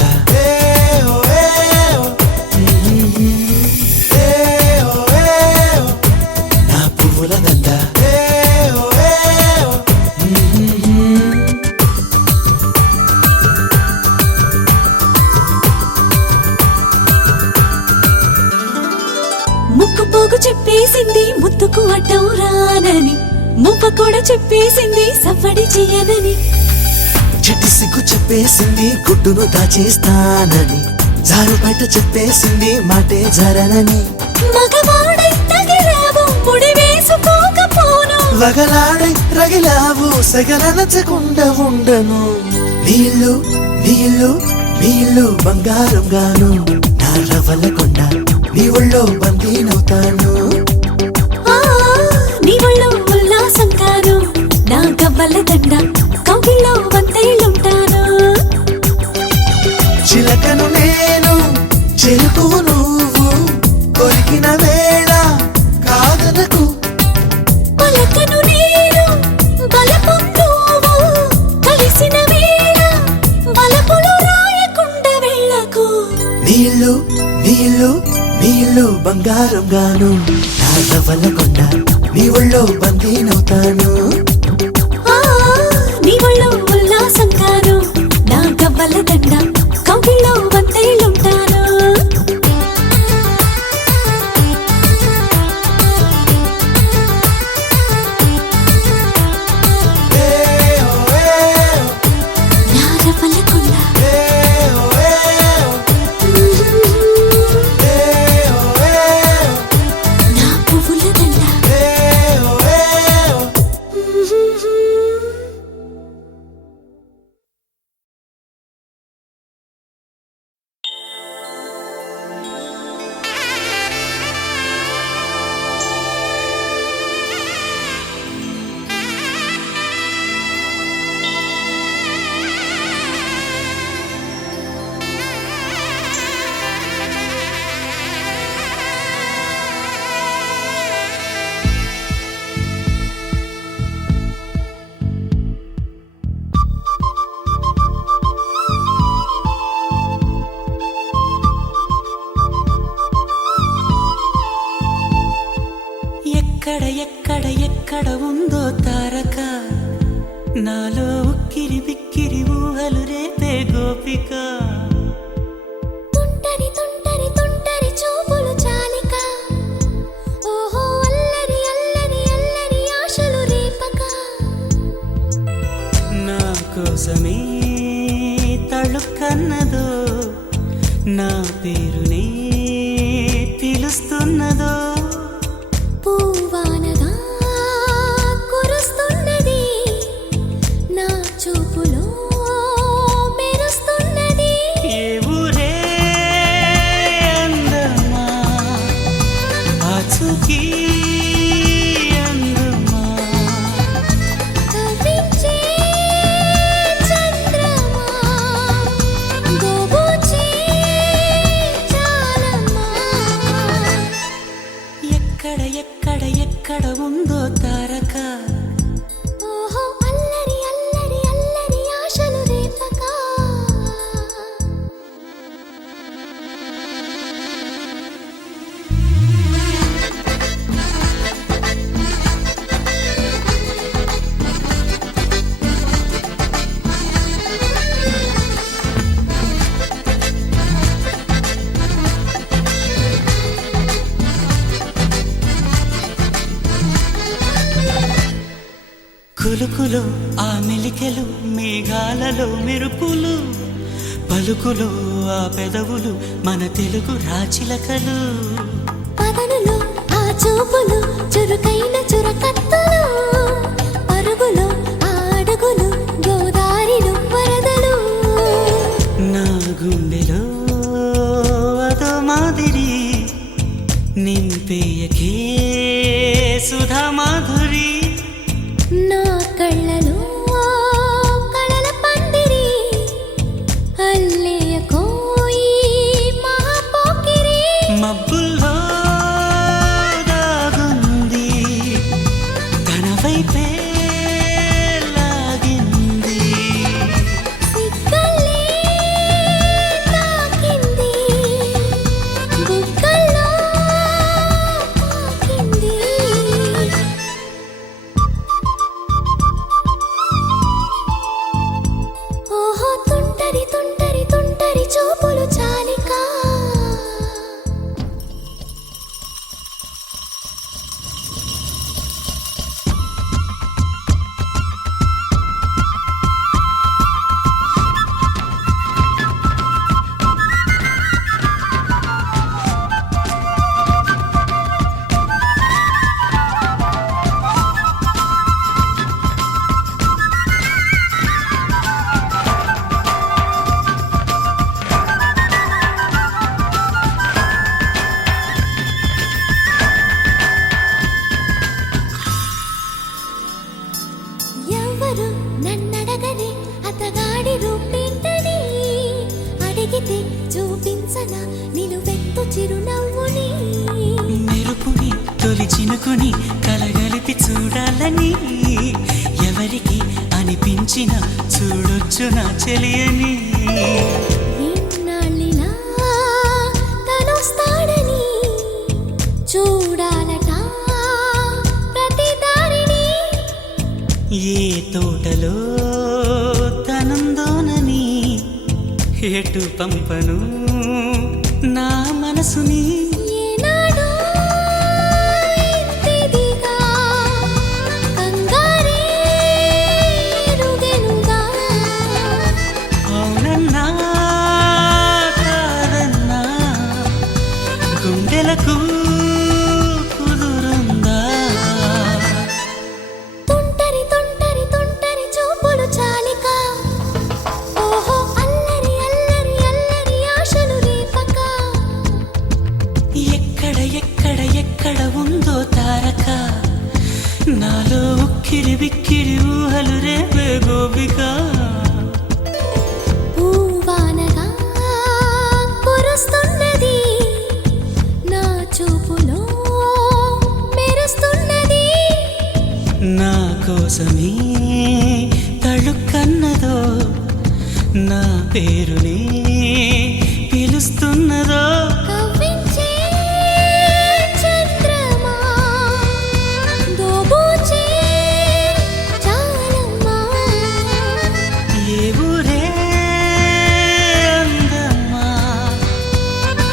నా పువ్వుల దండ ముక్కు పోగు చెప్పేసింది ముద్దుకు అడ్డం రానని ముప్ప కూడా చెప్పేసింది సవ్వడి చెయ్యనని చిట్టి సిగ్గు చెప్పేసింది గుడ్డును దాచేస్తానని జారు బయట చెప్పేసింది మాటే జరనని మగవాడై తగిలావు ముడి వేసుకోకపోను వగలాడై రగిలావు సగలనచకుండా ఉండను నీళ్ళు బంగారం గాను నా రవ్వల కొండ నీ ఒళ్ళో బందీనవుతాను ఆ, నీ ఒళ్ళో ఉల్లాసం కాను నా గవ్వల దండ కౌగిల్లో వందేళ్ళుంటాను చిలకను నేను చెరుకువు నువ్వు కొరికిన వేళ కాదనకు పలకను నేను బలపు నువ్వు కలిసిన వేళ బలపులు రాయకుండా వెళ్ళకు నీళ్ళు బంగారం గాను నా రవ్వల కొండ నీ ఒళ్ళో బందీనవుతాను ఆ, నీ ఒళ్ళో ఉల్లాసం కాను నా గవ్వల దండ కౌగిల్లో వందేళ్ళుంటాను నా రవ్వల కొండ నా పువ్వుల దండ ఎక్కడ ఉందో తారక నాలో ఉక్కిరి బిక్కిరి ఊహలు రేపే గోపిక తుంటరి తుంటరి తుంటరి చూపులు చాలిక ఓహో అల్లరి అల్లరి అల్లరి ఆశలు రేపక నా కోసమే తళుక్కన్నదో నా పేరునే పిలుస్తున్నదో పూవానగా కురుస్తున్నది నా చూపులో మెరుస్తున్నది ఏ ఊరే అందమా ఆచూకీ అందమా కవించే చంద్రమా గోబూచే చాలమ్మా ఎక్కడ ఉందో తారక ఓహో అల్లరి అల్లరి అల్లరి ఆశ కులుకులో ఆ మెలికెలు మేఘాలలో మెరుపులు పలుకులో ఆ పెదవులు మన తెలుగు రాచిలకలు పదనులో ఆ చూపులు చురుకైన చురకత్తలు పరుగులో ఆ అడుగులు గోదారిలో వరదలు నా గుండెలో అదో మాదిరి నింపేయకే సుధా మాధురి నా కళ్ళలో కళల పందిరి అల్లేయ కోయి మహాపోకిరి మబ్బుల్లో దాగుంది తన వైపే లాగింది సిగ్గలే తాకింది బుగ్గల్లో తాకింది ఓహో తుంటరి తుంటరి తుంటరి చూపులు చాలికా ఎవరు నన్నడగనే అతగాడి రూపేంటని అడిగితే చూపించన నిలువెత్తు చిరునవ్వుని మెరుపుని తొలి చినుకుని కలగలిపి చూడాలని ఎవరికి అనిపించిన చూడొచ్చు నా చెలియని ఇన్నాళ్ళిలా తనొస్తాడని చూడాలట ప్రతి దారిని ఏ తోటలో తనందోనని ఎటు పంపను నా మనసుని ఏనాడో ఇంతిదిగా కంగారే ఎరుగెనుగా అవునన్నా కాదన్నా గుండెలకు కుదురుందా తుంటరి తుంటరి తుంటరి చూపులు చాలిక ఓహో అల్లరి అల్లరి అల్లరి ఆశలు రేపక ఎక్కడ ఎక్కడ ఎక్కడ ఉందో తారక నాలో ఉక్కిరి బిక్కిరి ఊహలు రేపే గోపిక పూవానగా కురుస్తున్నది నా చూపులో మెరుస్తున్నది నా కోసమే తళుక్కన్నదో నా పేరునే పిలుస్తున్నదో కవ్వించే చంద్రమా దోబూచే చాలమ్మా ఏ ఊరే అందమ్మా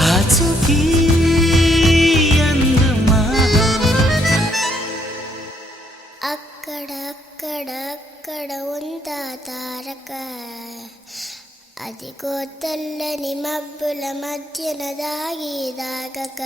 ఆచూకీ అందమ్మా అక్కడ అక్కడ అక్కడ ఉందా తారక అదిగో తెల్లని మబ్బుల మధ్యన దాగి దాగక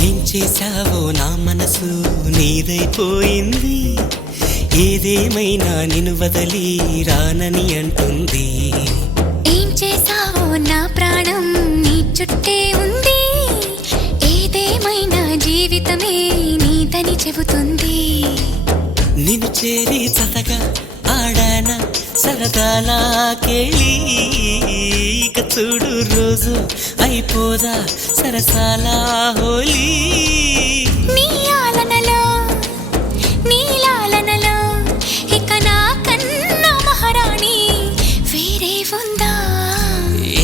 ఏం చేశావో నా మనసు నీదైపోయింది ఏదేమైనా నిన్ను వదలి రానని అంటుంది ఏం చేసావో నా ప్రాణం నీ చుట్టే ఉంది ఏదేమైనా జీవితమే నీదని చెబుతుంది నిన్ను చేరి చతగా ఆడాన సరదాలా కేళి ఇక చూడు రోజు అయిపోదా సరసాలా హోలీ నీ ఆలనలో నీలాలనలో ఇక నా కన్నా మహారాణి వేరే ఉందా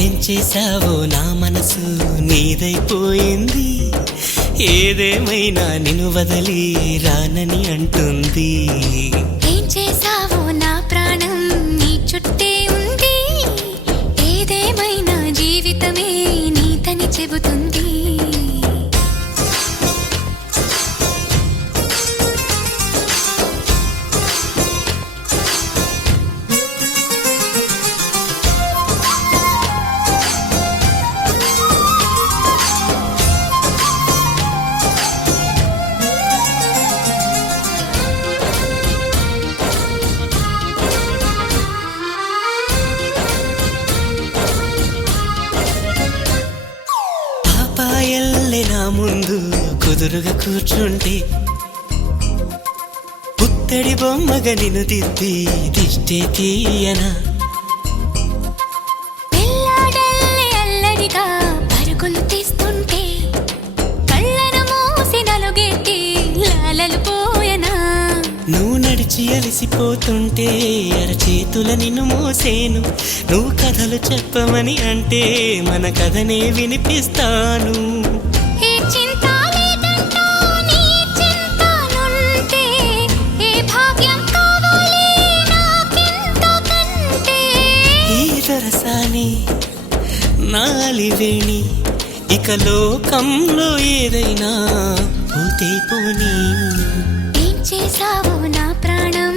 ఏం చేసావో నా మనసు నీదైపోయింది ఏదేమైనా నిన్ను వదలి రానని అంటుంది ఏం చేసావో నా ప్రాణం నీ చుట్టే ఉంది ఏదేమైనా జీవితమే నీతని చెబుతుంది పాపాయల్లే నా ముందు కుదురుగా కూర్చుంటే పుత్తడి బొమ్మగా నిన్ను దిద్ది దిష్టే తీయనా పిల్లాడల్లే అల్లరిగా పరుగులు తీస్తుంటే కళ్ళను మూసి నలుగెట్టి లాలలు పోయనా నువ్వు నడిచి అలసిపోతుంటే అరచేతుల నిన్ను మోసేను నువ్వు కథలు చెప్పమని అంటే మన కథనే వినిపిస్తాను ఏ చింత లేదంటూ నీ చింతనుంటే ఏ భాగ్యం కావాలి నాకింతకంటే ఈ దరసాని నాలివేణి ఇక లోకంలో ఏదైనా పోతే పోనీ ఏం చేసావు నా ప్రాణం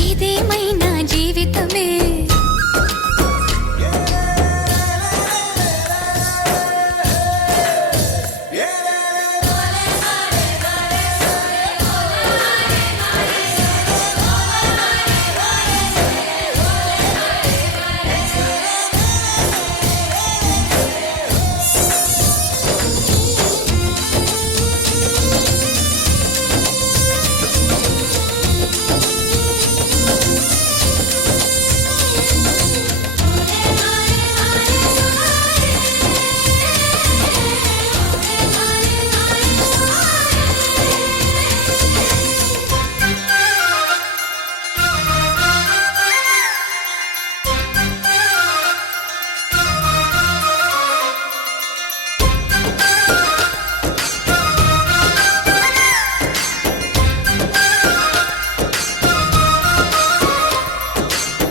ఏదేమైనా జీవితమే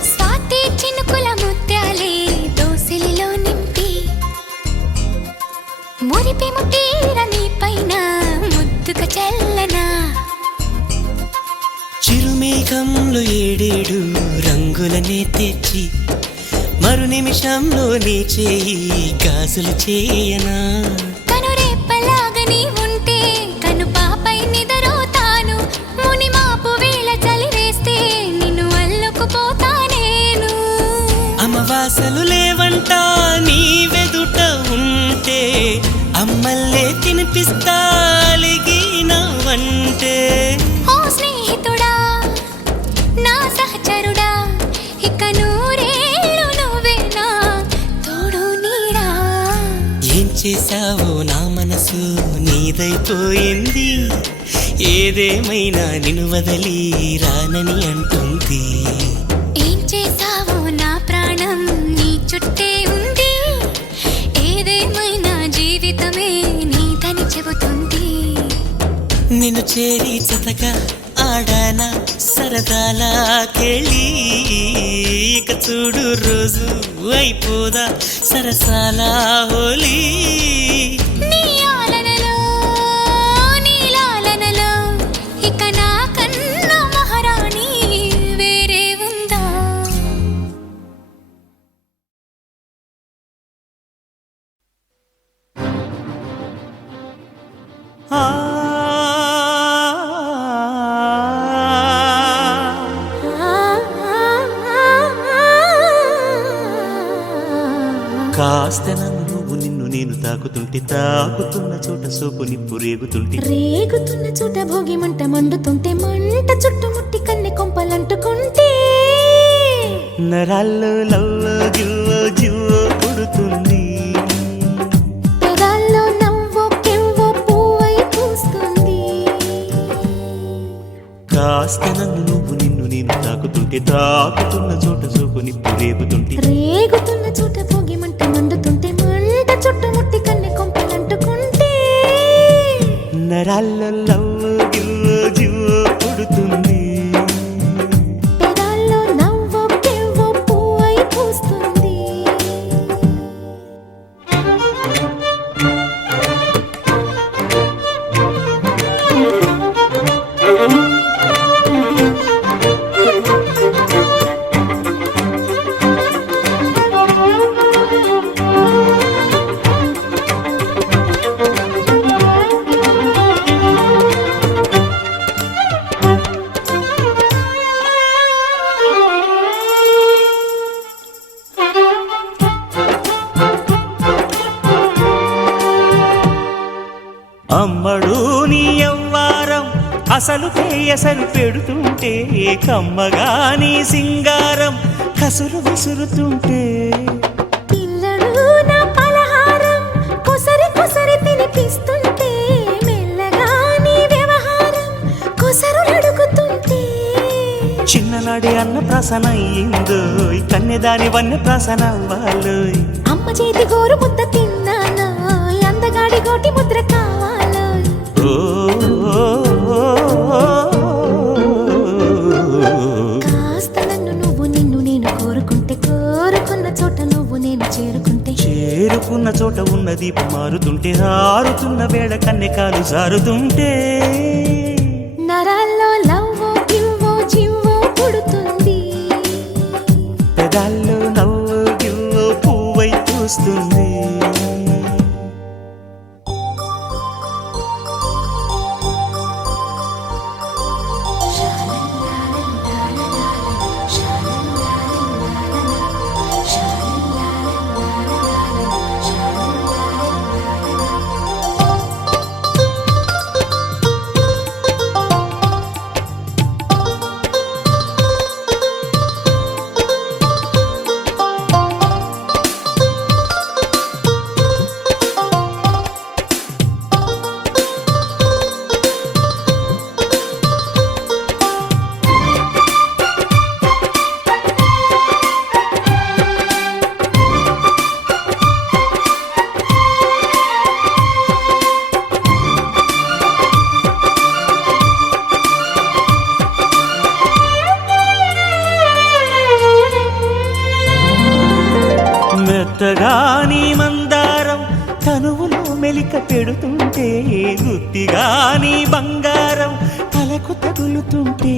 స్వాతి చినుకుల ముత్యాలే దోసిలిలో నింపి మురిపి ముట్టీర నీ పైన ముద్దుగా చల్లనా చిరుమేఘంలో ఏడేడు రంగులనే తెచ్చి మరు నిమిషంలో నీ చేయి గాజులు చేయనా కనురెప్పలాగని ఉంటే కను పాపై నిదరోతాను ముని మాపు వేళ చలి వేస్తే నిన్ను అల్లుకుపోతా నేను అమ్మవాసలు లేవంట నీ వెదుట ఉంటే అమ్మల్లే తినిపిస్తాలిగినవంటే ఓ స్నేహితుడా నా సహచరుడా ఇక నూరేళ్ళు నువ్వేనా తోడు నీడా ఏం చేసావో నా మనసు నీదైపోయింది ఏదేమైనా నిన్ను వదలి రానని అంటుంది ఏం చేసావో నా ప్రాణం నీ చుట్టే ఉంది ఏదేమైనా జీవితమే నీదని చెబుతుంది నిన్ను చేరి చతగా ఆడాన సరదాలా కేళి ఇక చూడు రోజు అయిపోదా సరసాలా హోలీ నీ ఆలనలో నీలాలనలో ఇక నా కన్నా మహారాణి వేరే ఉందా కాస్త నువ్వు నిన్ను నేను తాకుతుంటే తాకుతున్న చోట సోపు నిప్పు రేగుతుంటే రేగుతున్న చోట భోగి మంట మండుతుంటే మంట చుట్టుముట్టి కన్నె కొంపలంటుకుంటే నరాల్లో లవ్వో జివ్వో జివ్వో పుడుతుంది పెదాల్లో నవ్వో కెవ్వో పువ్వై పూస్తుంది కాస్త నన్ను నువ్వు నిన్ను నేను తాకుతుంటే తాకుతున్న చోట సోపు నిప్పు రేగుతుంటే రేగుతున్న చోట భోగి మంట మండుతుంటే మంట చుట్టుముట్టి కన్నె కొంపలంటుకుంటే నరాల్లో లవ్వో జివ్వో జివ్వో పుడుతుంది పెదాల్లో నవ్వో కెవ్వో పువ్వై పూస్తుంది అమ్మడు నీ యవ్వారం అసలు కేయసలు పెడుతుంటే కమ్మగా నీ సింగారం కసురు విసురుతుంటే పిల్లడు నా పలహారం కొసరి కొసరి తినిపిస్తుంటే మెల్లగా నీ వ్యవహారం కొసరు అడుగుతుంటే చిన్ననాడి అన్న ప్రాసన అయ్యిందో కన్నెదాని వన్న ప్రాసన అవ్వాలోయ్ అమ్మ చేతి గోరు ముద్ద తిన్నాను అందగాడి గోటి ముద్ర కావాలో ఓ కాస్త నన్ను నువ్వు నిన్ను నేను కోరుకుంటే కోరుకున్న చోట నువ్వు నేను చేరుకుంటే చేరుకున్న చోట ఉన్న దీపం మారుతుంటే ఆరుతున్న వేళ కన్నెకాలు జారుతుంటే నరాల్లో లవ్వో గివ్వో జివ్వో పుడుతుంది పెదాల్లో నవ్వు గివ్వు పువ్వై పూస్తుంది మెత్తగా నీ మందారం తనువులో మెలిక పెడుతుంటే గుత్తిగా నీ బంగారం తలకు తగులుతుంటే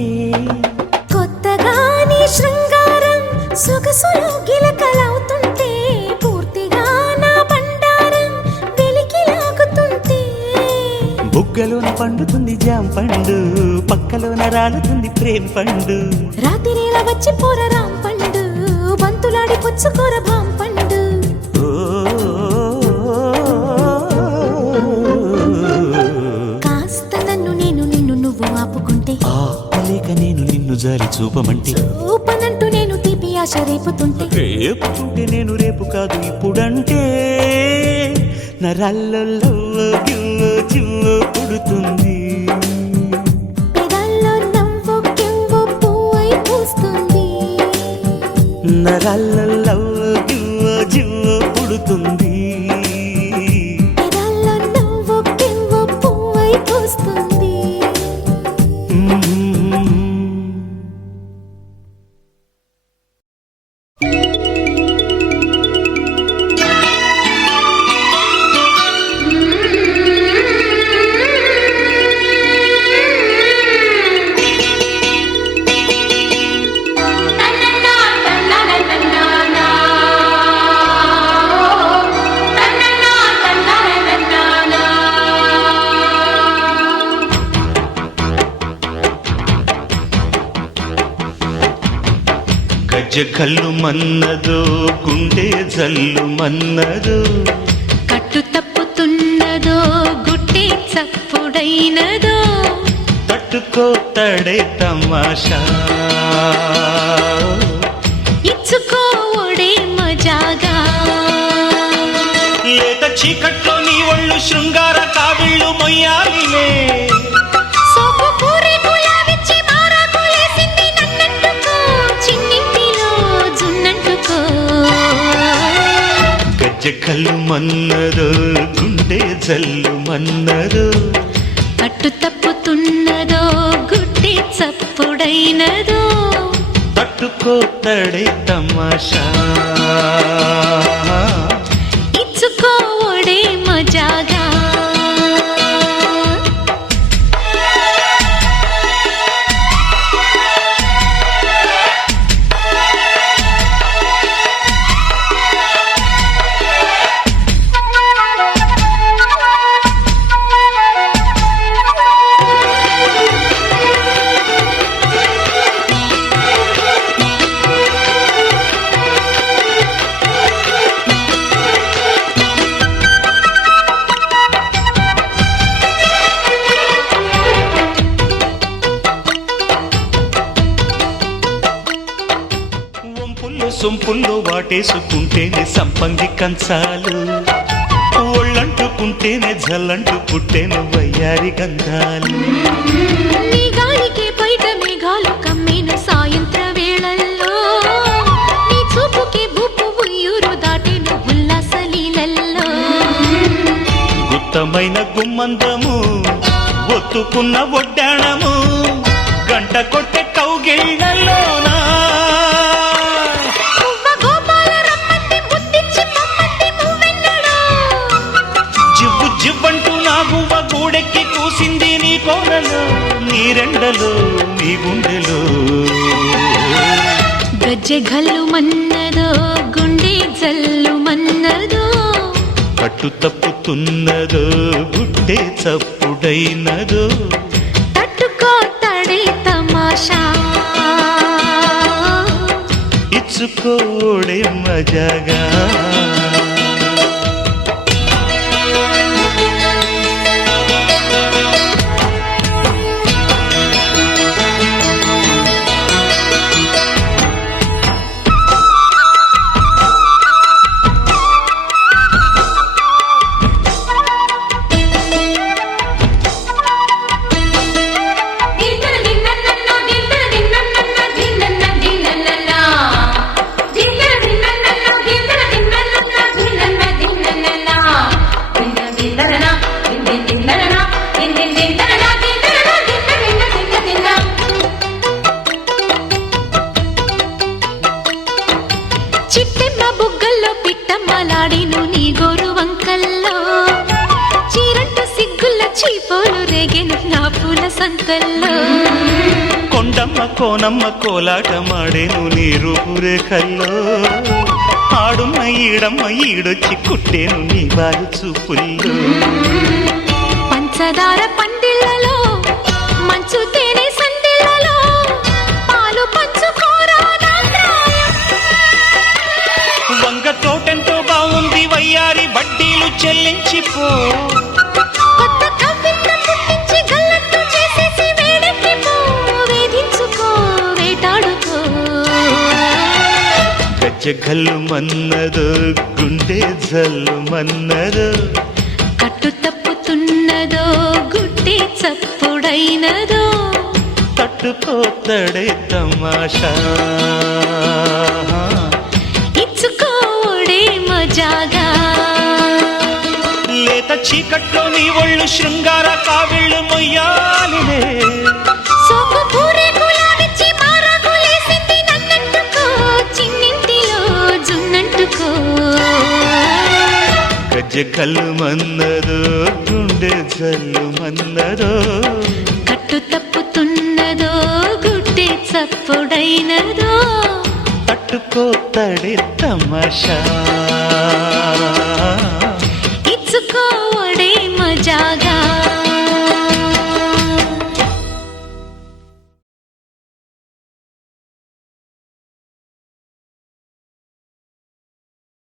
కొత్తగా నీ శృంగారం సొగసులో గిలకలవుతుంటే పూర్తిగా నా బండారం వెలికి లాగుతుంటే బుగ్గలోన పండుతుంది జాం పండు పక్కలోన రాలుతుంది ప్రేమ పండు రాత్రిలా వచ్చి పోరరాం పండు బంతులాడి పుచ్చుకోర భాం పండు ఓ కాస్త నన్ను నేను నిన్ను నువ్వు ఆపుకుంటే ఆపలేక నేను నిన్ను జారి చూపమంటే ఊపనంటూ నేను తీపి ఆశ రేపుతుంటే రేపుతుంటే నేను రేపు కాదు ఇప్పుడంటే నరాల్లో జివ్వో పుడుతుంది పెదాల్లో నవ్వో కెవ్వో పువ్వై పూస్తుంది నరాల్లో జివ్వో పుడుతుంది పెదాల్లో నవ్వో కెవ్వో పువ్వై పూస్తుంది గజ్జ కల్లు మన్నదో గుండె జల్లు మన్నదో కట్టుత తప్పుతున్నదో గుట్టే చప్పుడైనదో తట్టుకోతడే తమాషా ఇచ్చుకోవడే మజాగా లేత చీకట్లో నీ ఒళ్ళు శృంగార కావిళ్ళు మొయ్యాలిలే సోపు పూరి గులాబిచ్చి మారాకులేసింది నన్నంటుకో చిన్నింటిలో జున్నంటుకో గజ్జె కళ్ళు మన్నదో గుండె జల్లు మన్నదో పట్టు తప్పుతున్నదో గుడ్డి చప్పుడైనదో తట్టుకోతడే తమాషా ఇచ్చుకోవడే మజాగా సొంపుల్లో వాటేసుకుంటేనే సంపంగి కంచాలు ఒళ్ళంటుకుంటేనే జల్లంటు పుట్టేను వయ్యారి గంధాలు నీ గాలికే బయట మేఘాలు కమ్మేను సాయంత్ర వేళల్లో నీ చూపుకే భూపు ఉయ్యూరు దాటేను ఉల్లాస లీలల్లో గుత్తమైన గుమ్మందము ఒత్తుకున్న ఒడ్డాణము గంట కొట్టే కౌగిళ్ళలోనా జివ్వంటూ నా గువ్వ గూడెక్కి కూసింది నీ కోనలో నీ రెండలో నీ గుండెలో గజ్జె గల్లు మన్నదో గుండె జల్లు మన్నదో పట్టు తప్పుతున్నదో గుడ్డే చప్పుడైనదో తట్టుకోతడే తమాషా ఇచ్చుకోడే మజాగా చిట్టెమ్మ బుగ్గల్లో పిట్టమ్మలాడిను నీ గోరు వంకల్లో చీరంటు సిగ్గుల చీపోలు రేగెను నా పూల సంతల్లో కొండమ్మ కోనమ్మ కోలాటమాడేను నీ రూపురేఖల్లో ఆడున్న ఈడమ్మ ఈడొచ్చి కుట్టేను నీ బాలు చూపుల్లో పంచదార పందిళ్ళలో మంచు తేనె సందిళ్ళలో పాలు పంచుకోరా నా ప్రాయం. వంగ తోటెంతో బాగుంది వయ్యారి వడ్డీలు చెల్లించిపో కొత్త కవిత్వం పుట్టించి గల్లత్తు చేసేసి వేడెక్కిపో వేధించుకో వేటాడుకో గజ్జె గల్లు మన్నదో గుండె జల్లు మన్నదో కట్టు తప్పుతున్నదో గుడ్డి చప్పుడైనదో తట్టుకోతడే తమాషా ఇచ్చుకోడే మజాగా లేత చీకట్లో నీ ఒళ్ళు శృంగార కావిళ్ళు మొయ్యాలిలే సోపు పూరి గులాబిచ్చి మారాకులేసింది నన్నంటుకో చిన్నింటిలో జున్నంటుకో గజ్జె కళ్ళు మన్నదో గుండె జల్లు మన్నదో కట్టు తప్పుతున్నదో గుడ్డి చప్పుడైనదో తట్టుకోతడే తమాషా ఇచ్చుకోవడే మజాగా